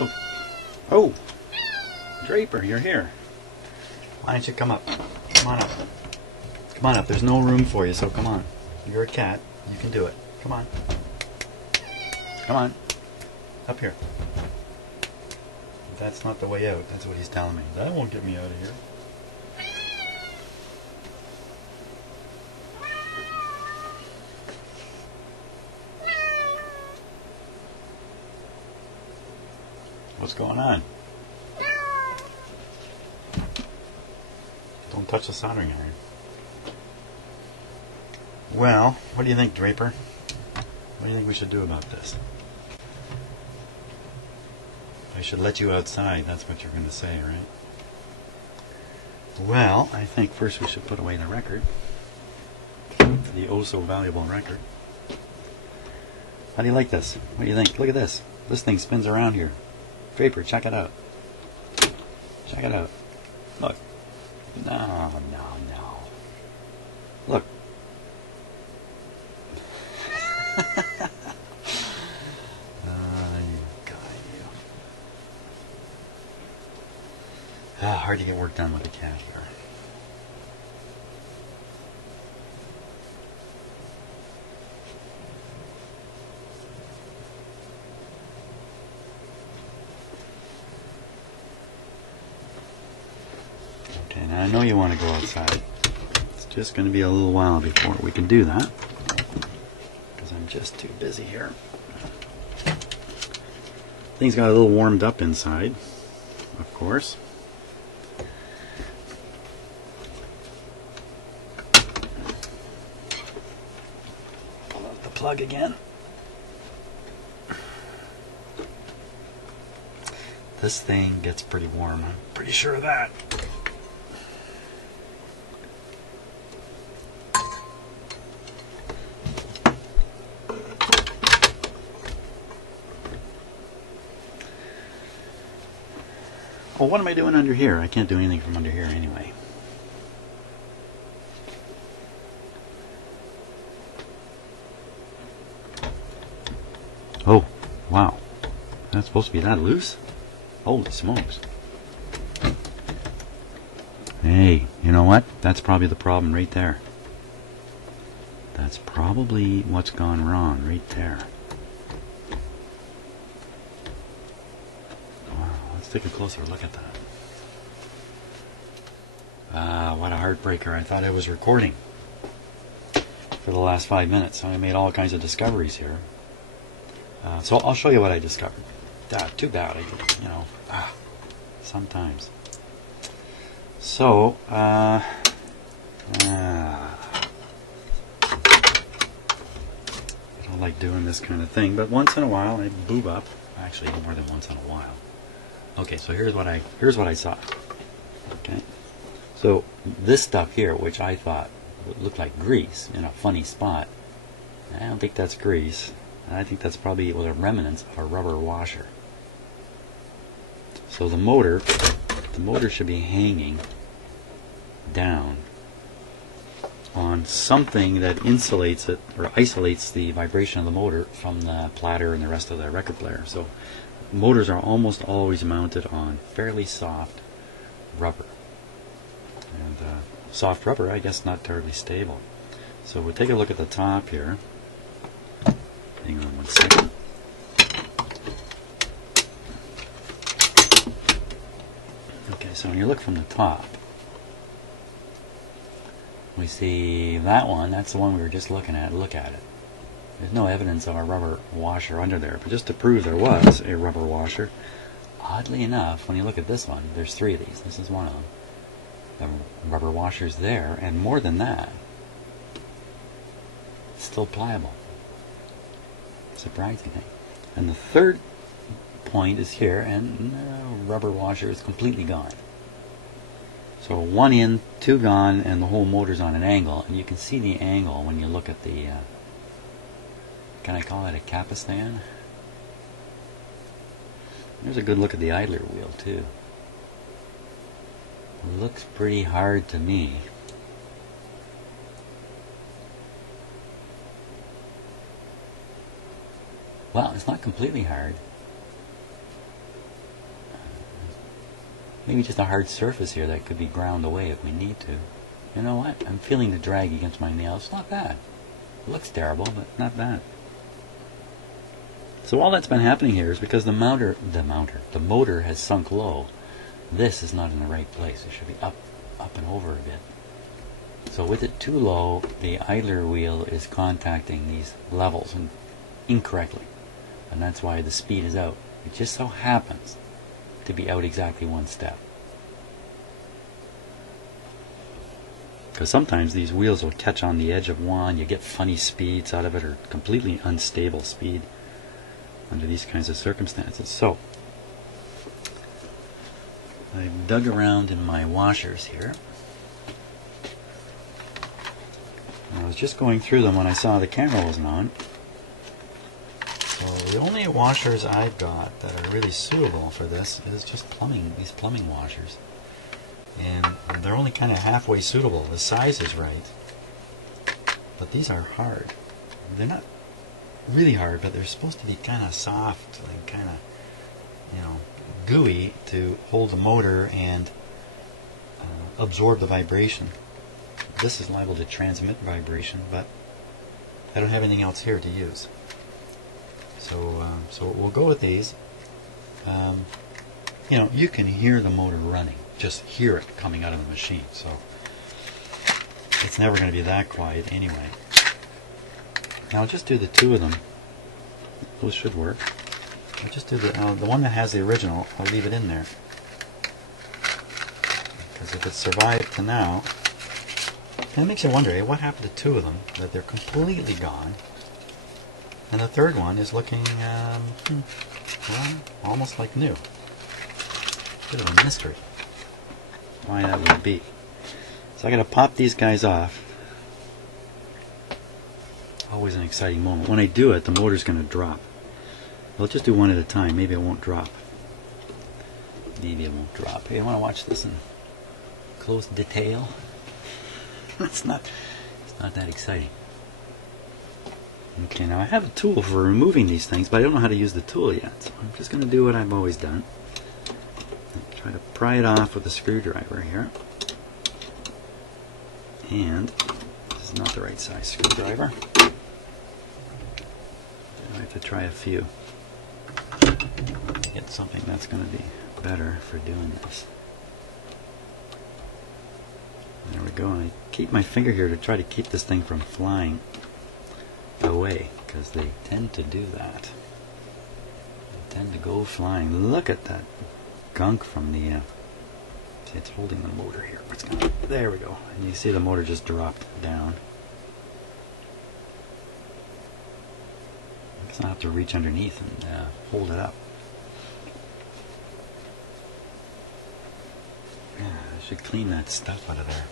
Oh, oh, Draper, you're here. Why don't you come up? Come on up. Come on up. There's no room for you, so come on. You're a cat. You can do it. Come on. Come on. Up here. That's not the way out. That's what he's telling me. That won't get me out of here. What's going on? Don't touch the soldering iron. Well, what do you think, Draper? What do you think we should do about this? I should let you outside, that's what you're going to say, right? Well, I think first we should put away the record. The oh so valuable record. How do you like this? What do you think? Look at this. This thing spins around here. Draper, check it out. Check it out. Look. No. Look. Hard to get work done with the cat here. Okay, now I know you want to go outside. It's just going to be a little while before we can do that, because I'm just too busy here. Things got a little warmed up inside, of course. Pull out the plug again. This thing gets pretty warm, I'm pretty sure of that. Well, what am I doing under here? I can't do anything from under here anyway. Oh, wow. That's supposed to be that loose? Holy smokes. Hey, you know what? That's probably the problem right there. That's probably what's gone wrong right there. Take a closer look at that. What a heartbreaker. I thought I was recording for the last 5 minutes. I made all kinds of discoveries here. So I'll show you what I discovered. Too bad. Sometimes. So, I don't like doing this kind of thing, but once in a while I boob up. Actually, more than once in a while. Okay, so here's what I saw. Okay, so this stuff here, which I thought looked like grease in a funny spot, I don't think that's grease. I think that's probably the remnants of a rubber washer. So the motor should be hanging down on something that insulates it or isolates the vibration of the motor from the platter and the rest of the record player. So motors are almost always mounted on fairly soft rubber. And soft rubber, I guess, not terribly stable. So we'll take a look at the top here. Hang on one second. Okay, so when you look from the top, we see that one. That's the one we were just looking at. Look at it. There's no evidence of a rubber washer under there, but just to prove there was a rubber washer, oddly enough, when you look at this one, there's 3 of these. This is one of them. The rubber washer's there, and more than that, it's still pliable. Surprising thing. And the third point is here, and the rubber washer is completely gone. So 1 in, 2 gone, and the whole motor's on an angle, and you can see the angle when you look at the can I call it a capstan? There's a good look at the idler wheel too. Looks pretty hard to me. Well, it's not completely hard. maybe just a hard surface here that could be ground away if we need to. You know what? I'm feeling the drag against my nail. It's not bad. It looks terrible, but not bad. So all that's been happening here is because the motor has sunk low. This is not in the right place. It should be up and over a bit. So with it too low, the idler wheel is contacting these levels incorrectly. And that's why the speed is out. It just so happens to be out exactly one step. Because sometimes these wheels will catch on the edge of one, you get funny speeds out of it, or completely unstable speed under these kinds of circumstances. So, I've dug around in my washers here. I was just going through them when I saw the camera wasn't on. So the only washers I've got that are really suitable for this is just these plumbing washers. And they're only kind of halfway suitable. The size is right. But these are hard. They're not really hard, but they're supposed to be kind of soft and kind of, you know, gooey to hold the motor and absorb the vibration. This is liable to transmit vibration, but I don't have anything else here to use. So we'll go with these. You know, you can hear the motor running. Just hear it coming out of the machine. So it's never going to be that quiet anyway. Now I'll just do the two of them. Those should work. I'll just do the one that has the original. I'll leave it in there. Because if it survived to now, and it makes you wonder, what happened to two of them? That they're completely gone. And the third one is looking, well, almost like new. Bit of a mystery why that would be. So I got to pop these guys off. Always an exciting moment. When I do it, the motor's going to drop. I'll just do one at a time. Maybe it won't drop. Maybe it won't drop. Hey, I want to watch this in close detail. It's not that exciting. Okay, now I have a tool for removing these things, but I don't know how to use the tool yet. So I'm just going to do what I've always done. Try to pry it off with a screwdriver here. And this is not the right size screwdriver. I have to try a few. Get something that's going to be better for doing this. There we go. And I keep my finger here to try to keep this thing from flying away, because they tend to do that. They tend to go flying. Look at that gunk from the see, it's holding the motor here. It's gonna, there we go. And you see the motor just dropped down. I guess I'll have to reach underneath and hold it up. Yeah, I should clean that stuff out of there.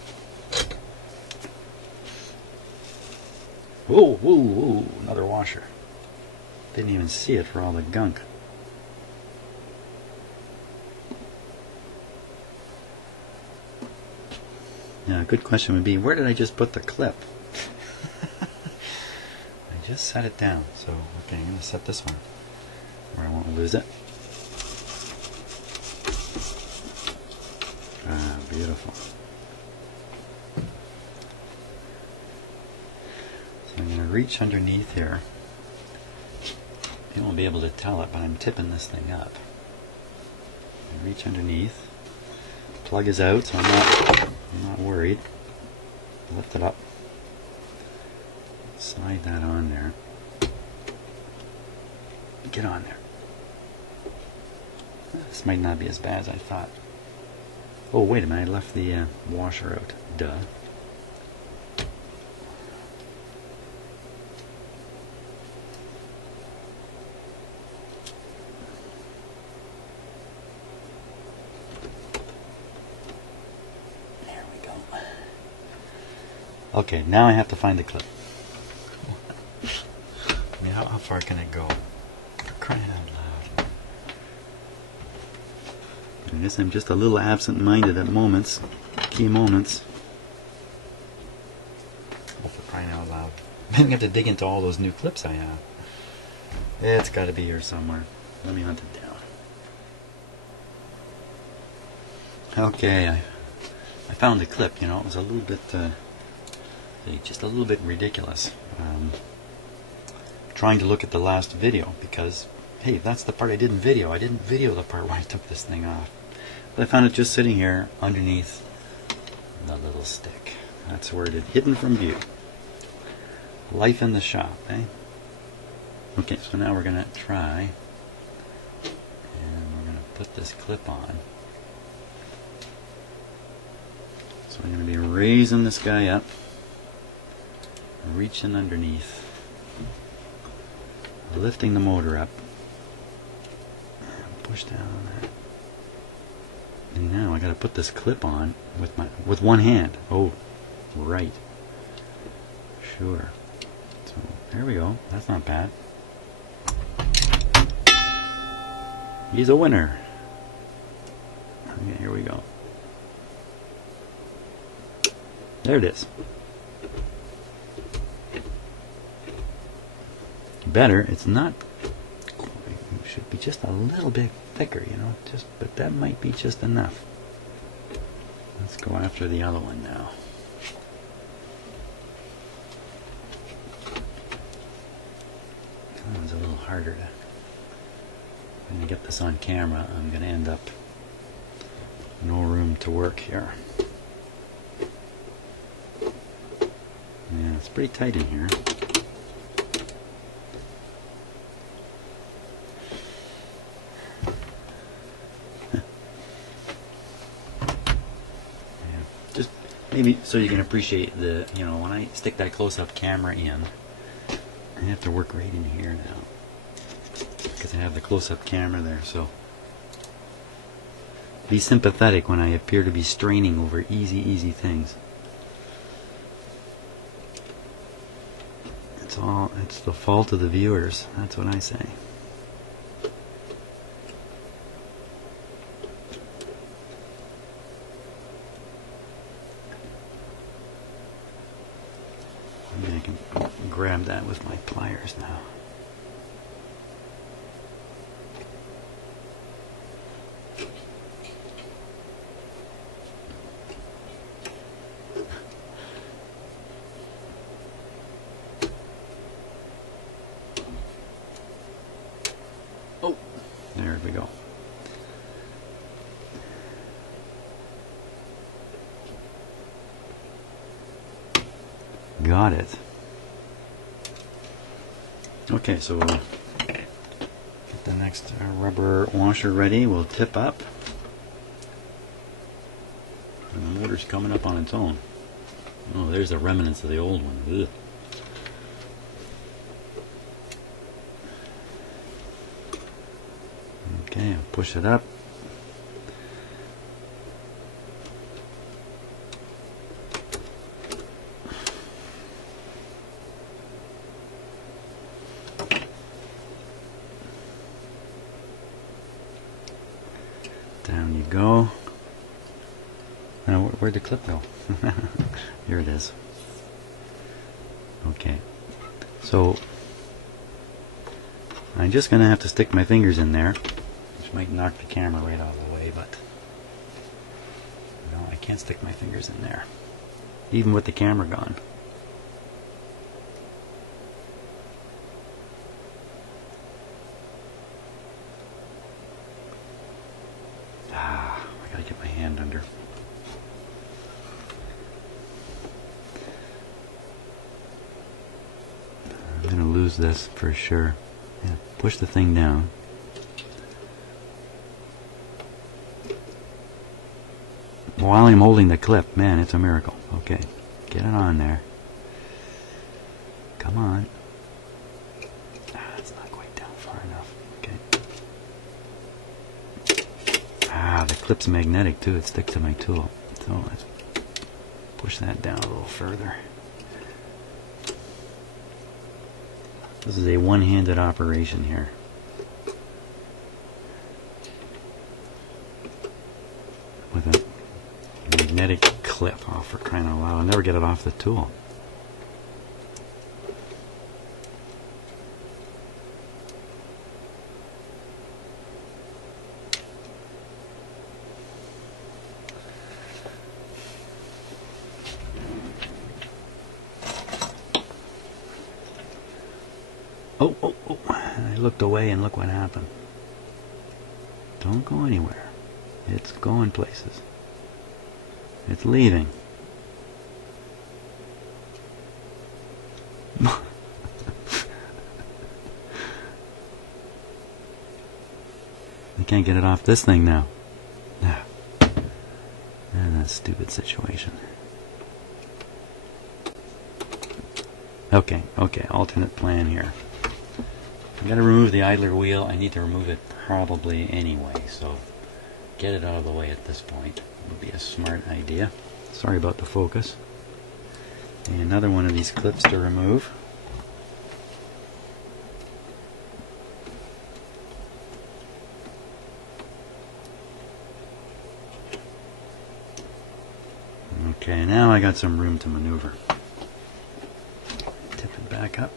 Whoa, whoa, whoa, another washer. Didn't even see it for all the gunk. Yeah, a good question would be, where did I just put the clip? I just set it down. So, okay, I'm going to set this one where I won't lose it. Ah, beautiful. So I'm going to reach underneath here. You won't be able to tell it, but I'm tipping this thing up. I reach underneath. Plug is out, so I'm not worried. Lift it up. Slide that on there. Get on there. This might not be as bad as I thought. Oh, wait a minute, I left the washer out. Duh. There we go. Okay, now I have to find the clip. I mean, how far can it go? For crying out loud. I guess I'm just a little absent-minded at moments, key moments. Oh, for crying out loud. I'm going to have to dig into all those new clips I have. It's got to be here somewhere. Let me hunt it down. Okay, I found the clip. You know, it was a little bit, just a little bit ridiculous. Trying to look at the last video because, hey, that's the part I didn't video. I didn't video the part where I took this thing off. But I found it just sitting here underneath the little stick. That's where it had hidden from view. Life in the shop, eh? Okay, so now we're going to try, and we're going to put this clip on. So I'm going to be raising this guy up, reaching underneath, lifting the motor up, and push down on that. And now I got to put this clip on with one hand. Oh, right. Sure. So there we go. That's not bad. He's a winner. Okay, here we go. There it is. Better. It's not. It should be just a little bit thicker, you know. But that might be just enough. Let's go after the other one now. That one's a little harder to. When I get this on camera, I'm going to end up no room to work here. Yeah, it's pretty tight in here. Just maybe so you can appreciate the, you know, when I stick that close-up camera in, I have to work right in here now. Because I have the close-up camera there, so be sympathetic when I appear to be straining over easy things. It's the fault of the viewers. That's what I say. Maybe I can grab that with my pliers now. Oh, there we go. Got it. Okay, so we'll get the next rubber washer ready. We'll tip up. And the motor's coming up on its own. Oh, there's the remnants of the old one. Ugh. Okay, I'll push it up. Down you go. Now, where'd the clip go? Here it is. Okay. So, I'm just going to have to stick my fingers in there, which might knock the camera right out of the way, but no, I can't stick my fingers in there, even with the camera gone. I gotta get my hand under. I'm gonna lose this for sure. Yeah, push the thing down. While I'm holding the clip, man, it's a miracle. Okay, get it on there. Come on. It's not quite down far enough. Okay. The clip's magnetic too. It sticks to my tool. So let's push that down a little further. This is a one-handed operation here. With a magnetic clip. Oh, for crying out loud. I'll never get it off the tool. Oh, oh, oh. I looked away and look what happened. Don't go anywhere. It's going places. It's leaving. I can't get it off this thing now. And that stupid situation. Okay, alternate plan here. I'm going to remove the idler wheel. I need to remove it probably anyway, so get it out of the way at this point would be a smart idea. Sorry about the focus. And another one of these clips to remove. Okay, now I got some room to maneuver. Tip it back up.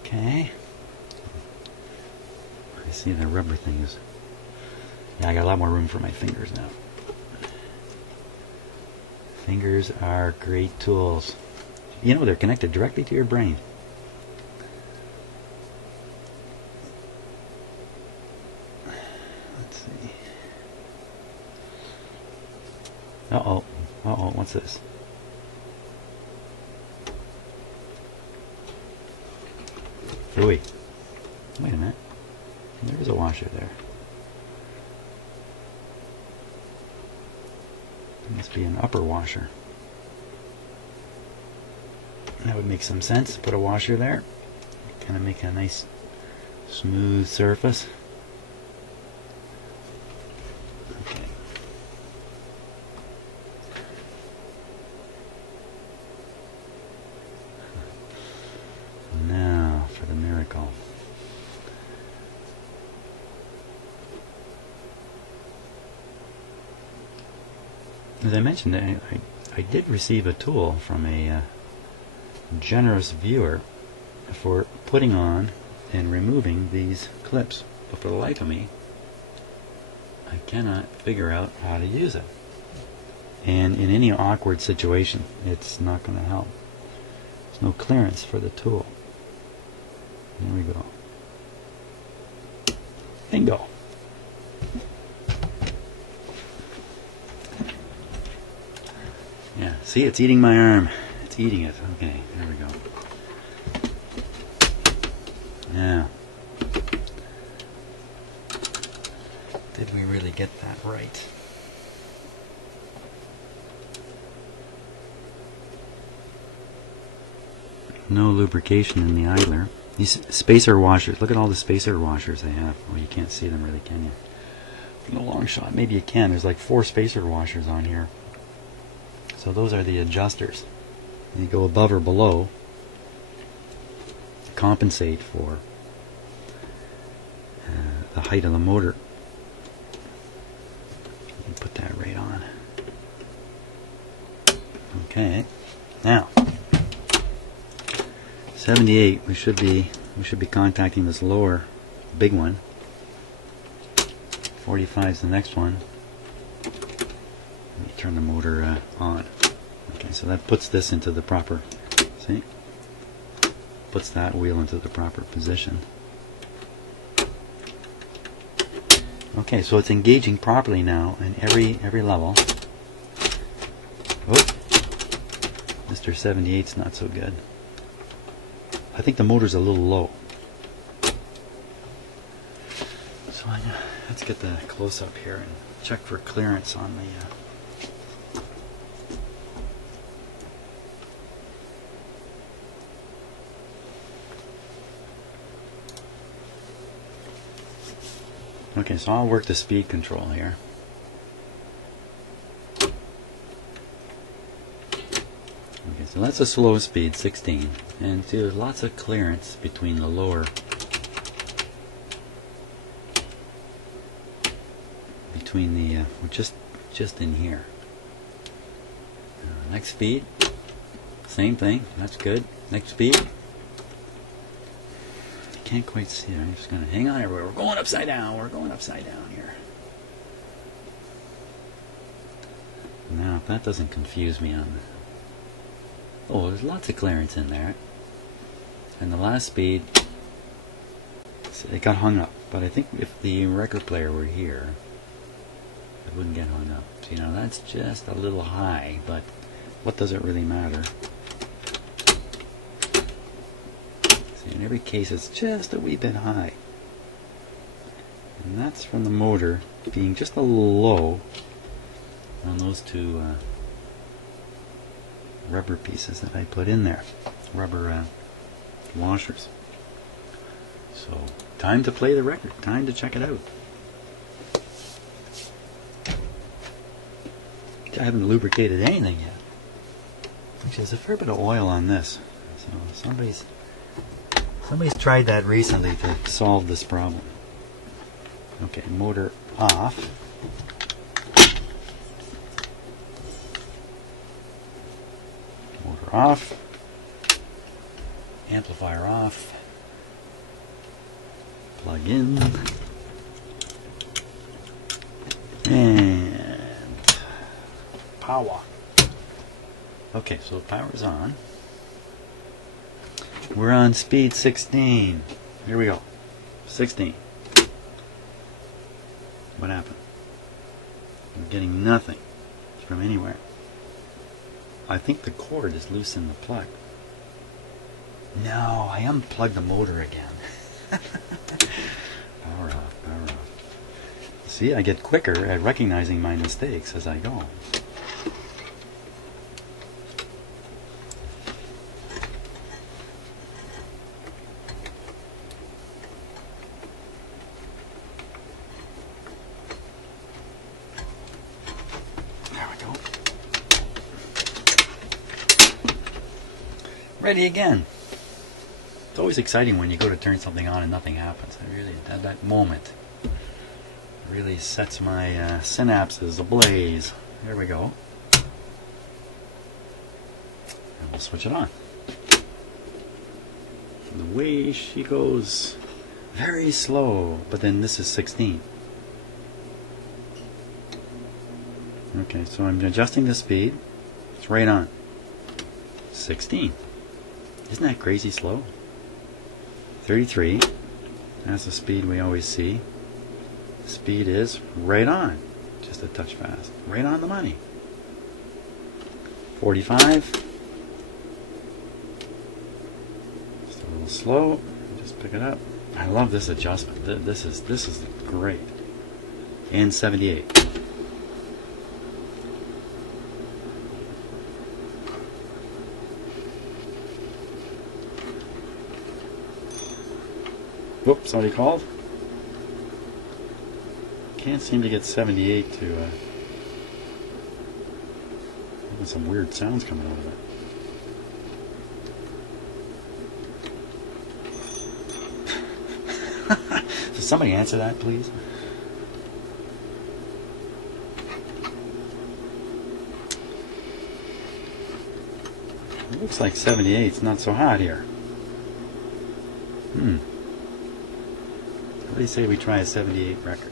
Okay. I see the rubber things. Yeah, I got a lot more room for my fingers now. Fingers are great tools. You know, they're connected directly to your brain. Let's see. Uh-oh. Uh-oh, what's this? Wait a minute. There's a washer there. It must be an upper washer. That would make some sense. Put a washer there. Kind of make a nice smooth surface. Okay. Now for the miracle. As I mentioned, I did receive a tool from a generous viewer for putting on and removing these clips, but for the life of me I cannot figure out how to use it, and in any awkward situation it's not going to help. There's no clearance for the tool. There we go. Bingo. Yeah, see, it's eating my arm. It's eating it. Okay, there we go. Now, did we really get that right? No lubrication in the idler. These spacer washers, look at all the spacer washers they have. Well, you can't see them really, can you? From the long shot, maybe you can. There's like 4 spacer washers on here. So those are the adjusters. You go above or below to compensate for the height of the motor. You put that right on. Okay. Now, 78. We should be contacting this lower big one. 45 is the next one. Let me turn the motor on. Okay, so that puts this into the proper, see? Puts that wheel into the proper position. Okay, so it's engaging properly now in every level. Oh, Mr. 78's not so good. I think the motor's a little low. So let's get the close-up here and check for clearance on the Okay, so I'll work the speed control here. Okay, so that's a slow speed, 16. And see, there's lots of clearance between the lower, between the, just in here. Next speed, same thing, that's good. Next speed. Can't quite see it. I'm just going to hang on everywhere. We're going upside down. We're going upside down here. Now, if that doesn't confuse me on... Oh, there's lots of clearance in there. And the last speed, it got hung up. But I think if the record player were here, it wouldn't get hung up. So, you know, that's just a little high, but what does it really matter? See, in every case, it's just a wee bit high. And that's from the motor being just a little low on those two rubber pieces that I put in there. Rubber washers. So, time to play the record. Time to check it out. I haven't lubricated anything yet. Actually, there's a fair bit of oil on this. So somebody's tried that recently to solve this problem. Okay, motor off. Motor off. Amplifier off. Plug in. And power. Okay, so power's on. We're on speed 16. Here we go. 16. What happened? I'm getting nothing from anywhere. I think the cord is loose in the plug. No, I unplugged the motor again. Power off, power off. See, I get quicker at recognizing my mistakes as I go. Ready again. It's always exciting when you go to turn something on and nothing happens. I really, that moment really sets my synapses ablaze. There we go. And we'll switch it on. And the way she goes very slow, but then this is 16. Okay, so I'm adjusting the speed. It's right on. 16. Isn't that crazy slow? 33. That's the speed we always see. The speed is right on. Just a touch fast. Right on the money. 45. Just a little slow. Just pick it up. I love this adjustment. This is great. And 78. Whoops, somebody called. Can't seem to get 78 to there's some weird sounds coming out of it. So somebody answer that, please. It looks like 78's not so hot here. What do you say we try a 78 record?